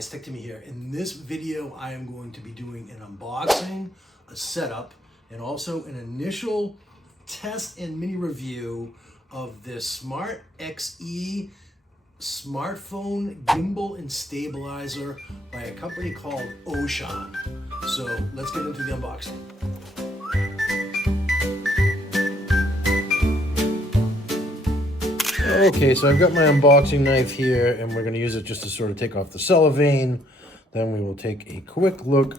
guys, TecTimmy here. In this video, I am going to be doing an unboxing, a setup, and also an initial test and mini review of this Smart XE smartphone gimbal and stabilizer by a company called AOCHUAN. So let's get into the unboxing. Okay, so I've got my unboxing knife here, and we're going to use it just to sort of take off the cellophane. Then we will take a quick look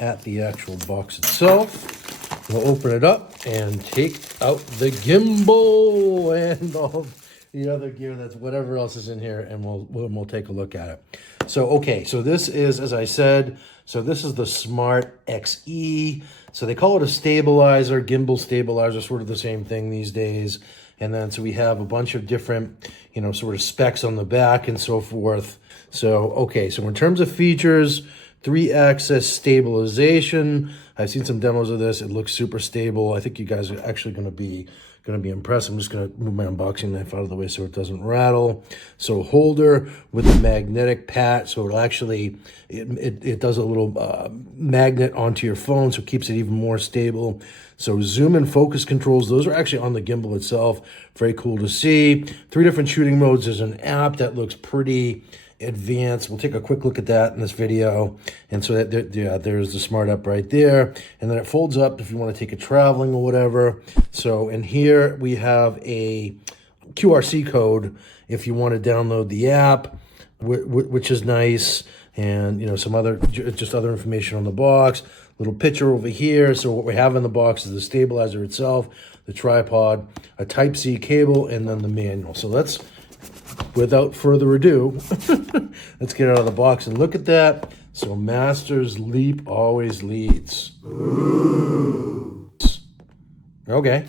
at the actual box itself. We'll open it up and take out the gimbal and all the other gear, that's whatever else is in here, and we'll take a look at it. So, okay, so this is, as I said, so this is the Smart XE. So they call it a stabilizer, gimbal stabilizer, sort of the same thing these days. And then so we have a bunch of different, sort of specs on the back and so forth. So, okay, so in terms of features, 3-axis stabilization. I've seen some demos of this. It looks super stable. I think you guys are actually going to be impressed. I'm just going to move my unboxing knife out of the way so it doesn't rattle. So holder with a magnetic pad, so it'll actually, it does a little magnet onto your phone, so it keeps it even more stable. So zoom and focus controls, those are actually on the gimbal itself. Very cool to see. 3 different shooting modes. There's an app that looks pretty advanced. We'll take a quick look at that in this video. And so there's the Smart app right there. And then it folds up if you want to take it traveling or whatever. So in here we have a QRC code if you want to download the app, which is nice. And some other information on the box. Little picture over here. So what we have in the box is the stabilizer itself, the tripod, a Type-C cable, and then the manual. So let's, without further ado, let's get out of the box and look at that. So Master's Leap always leads. Okay,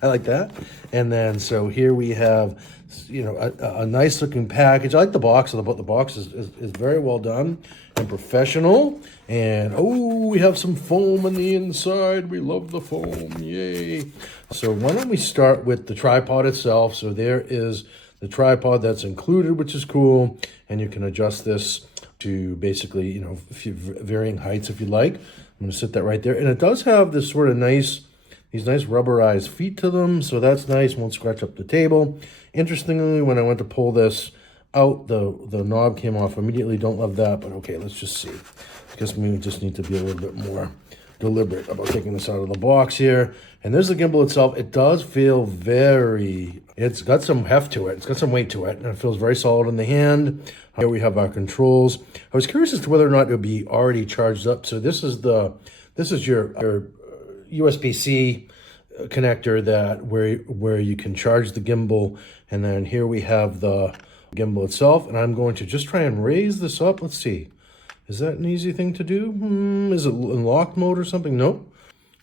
I like that. And then so here we have, a nice looking package. I like the box. The box is very well done and professional. And oh, we have some foam on the inside. We love the foam, yay. So why don't we start with the tripod itself. So there is the tripod that's included, which is cool. And you can adjust this to basically, varying heights if you like. I'm gonna sit that right there. And it does have this sort of these nice rubberized feet to them, so that's nice, won't scratch up the table. Interestingly, when I went to pull this out, the knob came off immediately. Don't love that, but okay, let's just see. I guess we just need to be a little bit more deliberate about taking this out of the box here. And there's the gimbal itself. It does feel it's got some heft to it. It's got some weight to it, and it feels very solid in the hand. Here we have our controls. I was curious as to whether or not it would be already charged up. So this is your USB-C connector where you can charge the gimbal, and then here we have the gimbal itself, and I'm going to just try and raise this up. Let's see, is that an easy thing to do? Is it in locked mode or something? Nope.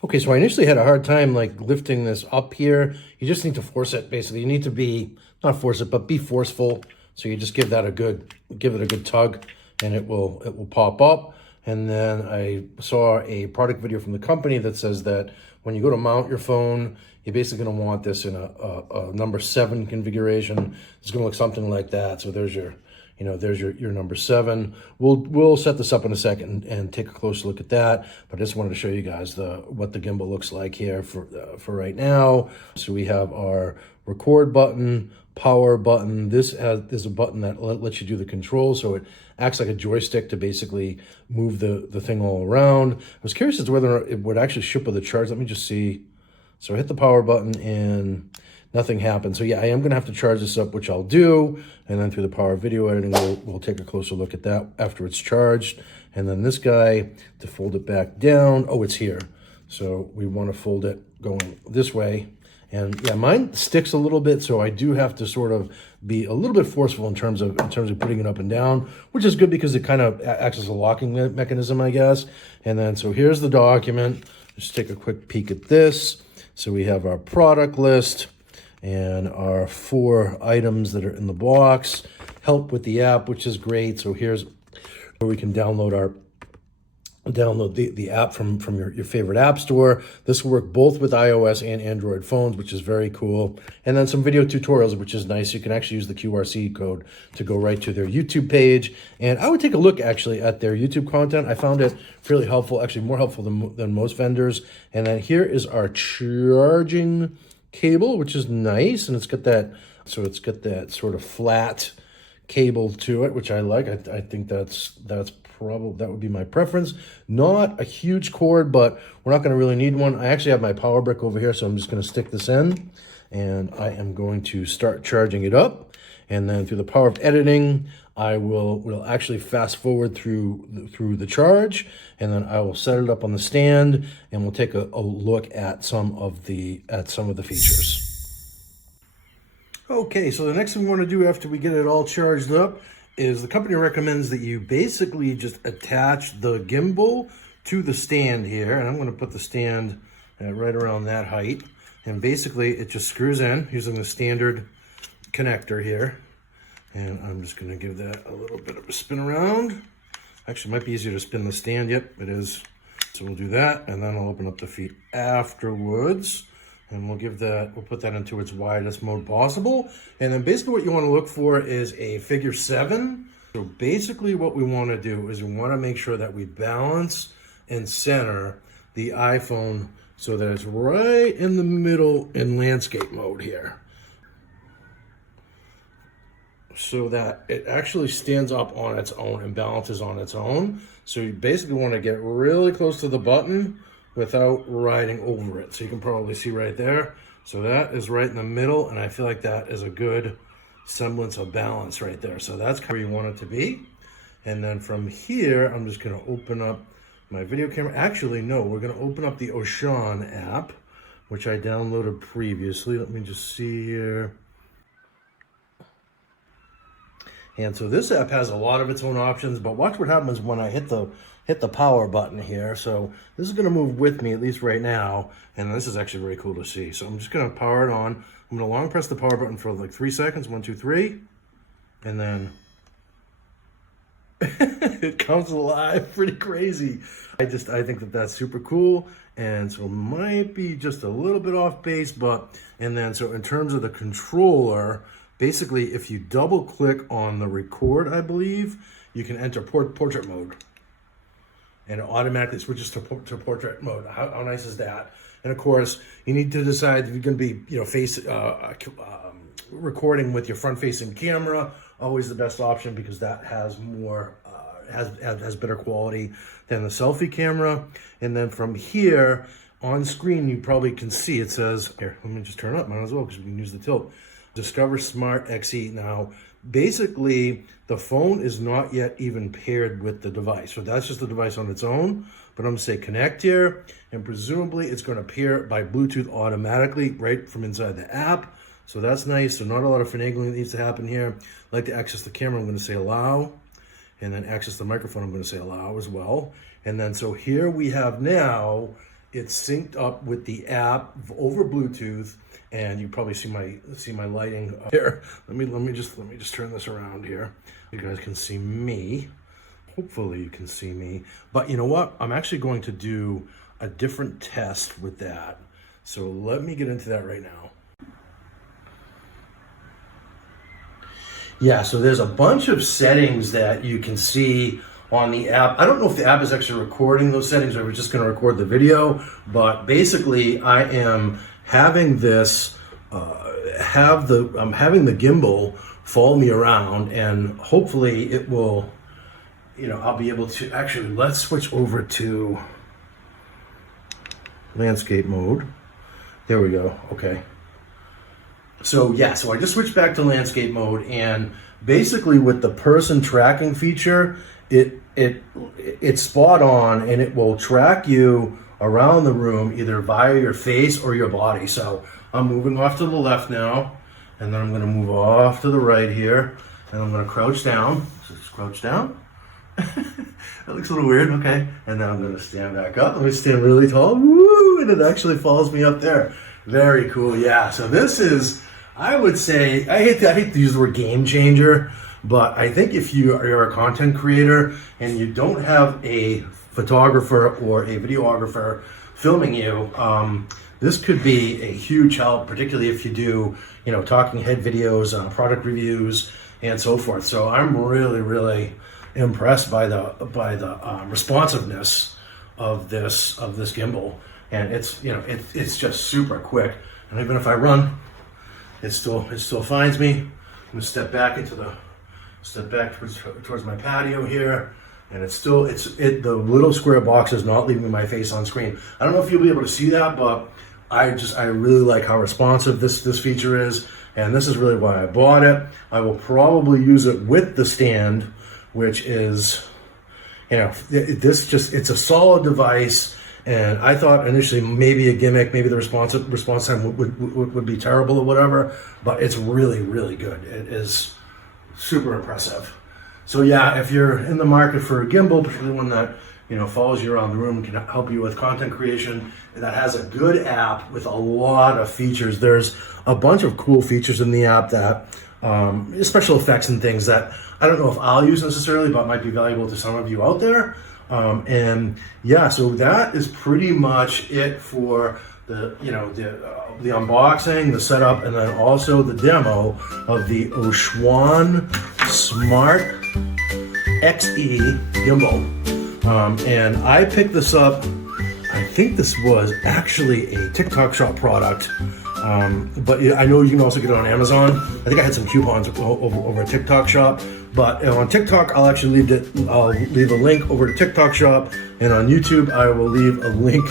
Okay, so I initially had a hard time lifting this up here. You just need to force it, basically. You need to not force it, but be forceful. So you just give it a good tug, and it will pop up. And then I saw a product video from the company that says that when you go to mount your phone, you're basically going to want this in a number 7 configuration. It's going to look something like that. So there's your number 7. We'll set this up in a second and take a closer look at that. But I just wanted to show you guys what the gimbal looks like here for right now. So we have our record button, power button. This is a button that lets you do the controls, so it acts like a joystick to basically move the thing all around. I was curious as to whether or not it would actually ship with a charge. Let me just see. So I hit the power button and nothing happened. So yeah, I am going to have to charge this up, which I'll do. And then through the power of video editing, we'll take a closer look at that after it's charged. And then this guy, to fold it back down. Oh, it's here. So we want to fold it going this way. And yeah, mine sticks a little bit, so I do have to sort of be a little bit forceful in terms of putting it up and down, which is good because it kind of acts as a locking mechanism, I guess. And then so here's the document. Just take a quick peek at this. So we have our product list and our 4 items that are in the box. Help with the app, which is great. So here's where we can download our download the app from your favorite app store. This will work both with iOS and Android phones, which is very cool. And then some video tutorials, which is nice. You can actually use the QRC code to go right to their YouTube page. And I would take a look actually at their YouTube content. I found it fairly helpful, actually more helpful than most vendors. And then here is our charging cable, which is nice. And it's got that, so it's got that sort of flat cable to it, which I like. I think that's probably, that would be my preference. Not a huge cord, but we're not going to really need one. I actually have my power brick over here, so I'm just going to stick this in, and I am going to start charging it up. And then through the power of editing, I will actually fast forward through the charge, and then I will set it up on the stand, and we'll take a look at some of the features. Okay, so the next thing we want to do after we get it all charged up is the company recommends that you basically just attach the gimbal to the stand here. And I'm going to put the stand right around that height. And basically it just screws in using the standard connector here. And I'm just going to give that a little bit of a spin around. Actually, it might be easier to spin the stand. Yep, it is. So we'll do that, and then I'll open up the feet afterwards. And we'll put that into its widest mode possible. And then basically what you want to look for is a figure 7. So basically what we want to do is we want to make sure that we balance and center the iPhone so that it's right in the middle in landscape mode here, so that it actually stands up on its own and balances on its own. So you basically want to get really close to the button without riding over it. So you can probably see right there. So that is right in the middle, and I feel like that is a good semblance of balance right there. So that's where you want it to be. And then from here, I'm just gonna open up my video camera. Actually, no, we're gonna open up the AOCHUAN app, which I downloaded previously. Let me just see here. And so this app has a lot of its own options, but watch what happens when I hit the power button here. So this is gonna move with me, at least right now. And this is actually very cool to see. So I'm just gonna power it on. I'm gonna long press the power button for like 3 seconds, 1, 2, 3. And then it comes alive, pretty crazy. I think that that's super cool. And so it might be just a little bit off base, and then so in terms of the controller, basically, if you double click on the record, I believe, you can enter portrait mode. And it automatically switches to portrait mode. How nice is that? And of course, you need to decide if you're going to be, recording with your front-facing camera. Always the best option, because that has more, has better quality than the selfie camera. And then from here on screen, you probably can see it says here. Let me just turn it up, might as well, because we can use the tilt. Discover Smart XE. Now, basically, the phone is not yet even paired with the device. So that's just the device on its own. But I'm going to say connect here, and presumably it's going to pair by Bluetooth automatically right from inside the app. So that's nice. So not a lot of finagling that needs to happen here. I'd like to access the camera, I'm going to say allow. And then access the microphone, I'm going to say allow as well. And then so here we have now, it's synced up with the app over Bluetooth. And you probably see my lighting up here. Let me just turn this around here. You guys can see me. Hopefully you can see me. But you know what? I'm actually going to do a different test with that. So let me get into that right now. Yeah, so there's a bunch of settings that you can see on the app. I don't know if the app is actually recording those settings or if it's just going to record the video, but basically I am having this, I'm having the gimbal follow me around, and hopefully it will, I'll be able to actually, let's switch over to landscape mode. There we go. Okay. So yeah, so I just switched back to landscape mode, and basically with the person tracking feature, it's spot on, and it will track you around the room either via your face or your body. So I'm moving off to the left now, and then I'm going to move off to the right here, and I'm going to crouch down. So just crouch down. That looks a little weird. Okay, and then I'm going to stand back up. Let me stand really tall. Woo! And it actually follows me up there. Very cool. Yeah. So this is, I would say, I hate to use the word game changer, But I think if you're a content creator and you don't have a photographer or a videographer filming you, this could be a huge help, particularly if you do, talking head videos, product reviews, and so forth. So I'm really impressed by the responsiveness of this gimbal, and it's just super quick. And even if I run, it still finds me. I'm gonna step back towards my patio here, and the little square box is not leaving my face on screen. I don't know if you'll be able to see that, but I really like how responsive this feature is, and this is really why I bought it. I will probably use it with the stand, which is, it's a solid device. And I thought initially maybe a gimmick, maybe the response time would be terrible or whatever, but it's really good. It is super impressive. So yeah, if you're in the market for a gimbal, particularly one that follows you around the room, can help you with content creation, and that has a good app with a lot of features. There's a bunch of cool features in the app that special effects and things that I don't know if I'll use necessarily, but might be valuable to some of you out there. And yeah, so that is pretty much it for the unboxing, the setup, and then also the demo of the AOCHUAN Smart XE gimbal. And I picked this up, I think this was actually a TikTok shop product, but I know you can also get it on Amazon. I think I had some coupons over at TikTok shop, but on TikTok I'll leave a link over to TikTok shop, and on YouTube I will leave a link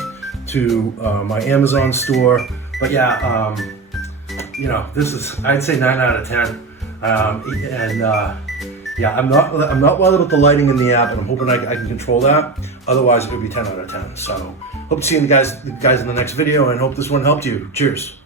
to my Amazon store. But yeah, this is, I'd say 9 out of 10, yeah, I'm not wild about the lighting in the app, and I'm hoping I can control that. Otherwise, it would be 10 out of 10. So, hope to see you guys in the next video, and hope this one helped you. Cheers.